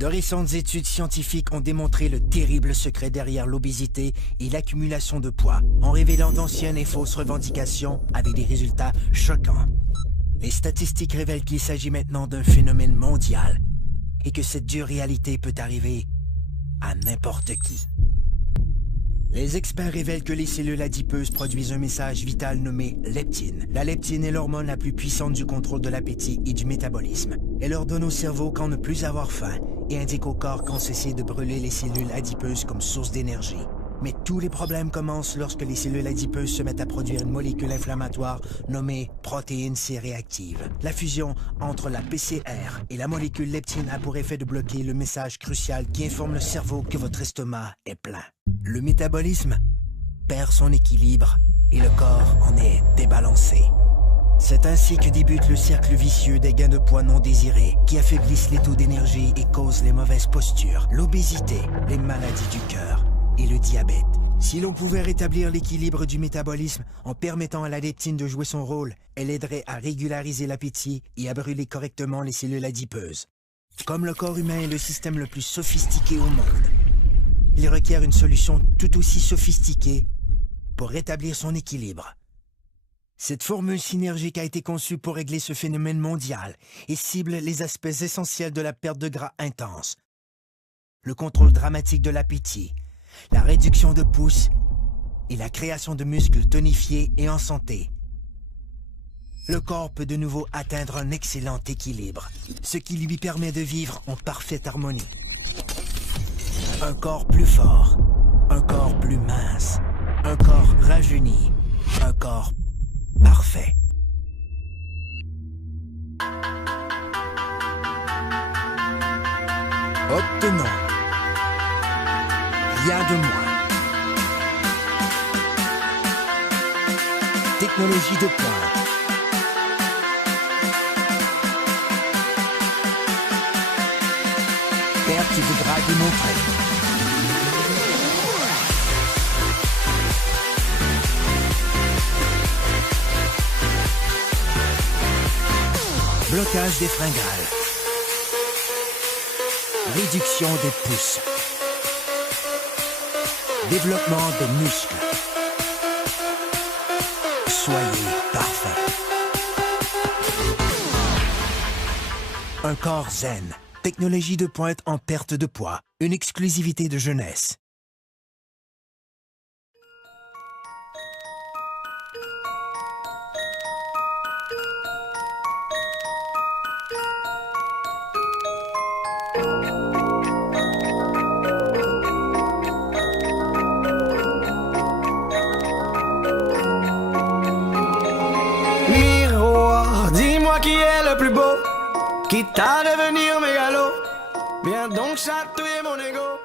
De récentes études scientifiques ont démontré le terrible secret derrière l'obésité et l'accumulation de poids, en révélant d'anciennes et fausses revendications avec des résultats choquants. Les statistiques révèlent qu'il s'agit maintenant d'un phénomène mondial et que cette dure réalité peut arriver à n'importe qui. Les experts révèlent que les cellules adipeuses produisent un message vital nommé leptine. La leptine est l'hormone la plus puissante du contrôle de l'appétit et du métabolisme. Elle ordonne au cerveau quand ne plus avoir faim et indique au corps quand cesser de brûler les cellules adipeuses comme source d'énergie. Mais tous les problèmes commencent lorsque les cellules adipeuses se mettent à produire une molécule inflammatoire nommée protéine C-réactive. La fusion entre la PCR et la molécule leptine a pour effet de bloquer le message crucial qui informe le cerveau que votre estomac est plein. Le métabolisme perd son équilibre et le corps en est débalancé. C'est ainsi que débute le cercle vicieux des gains de poids non désirés qui affaiblissent les taux d'énergie et causent les mauvaises postures, l'obésité, les maladies du cœur et le diabète. Si l'on pouvait rétablir l'équilibre du métabolisme en permettant à la leptine de jouer son rôle, elle aiderait à régulariser l'appétit et à brûler correctement les cellules adipeuses. Comme le corps humain est le système le plus sophistiqué au monde, il requiert une solution tout aussi sophistiquée pour rétablir son équilibre. Cette formule synergique a été conçue pour régler ce phénomène mondial et cible les aspects essentiels de la perte de gras intense, le contrôle dramatique de l'appétit, la réduction de pouces et la création de muscles tonifiés et en santé. Le corps peut de nouveau atteindre un excellent équilibre, ce qui lui permet de vivre en parfaite harmonie. Un corps plus fort, un corps plus mince, un corps rajeuni, un corps parfait. Obtenons rien de moins. Technologie de pointe. Perte de gras démontrée. Blocage des fringales. Réduction des pouces. Développement des muscles. Soyez parfait. Un corps zen. Technologie de pointe en perte de poids. Une exclusivité de jeunesse. Miroir, dis-moi qui est le plus beau, quitte à devenir mégalo. Viens donc chatouiller mon ego.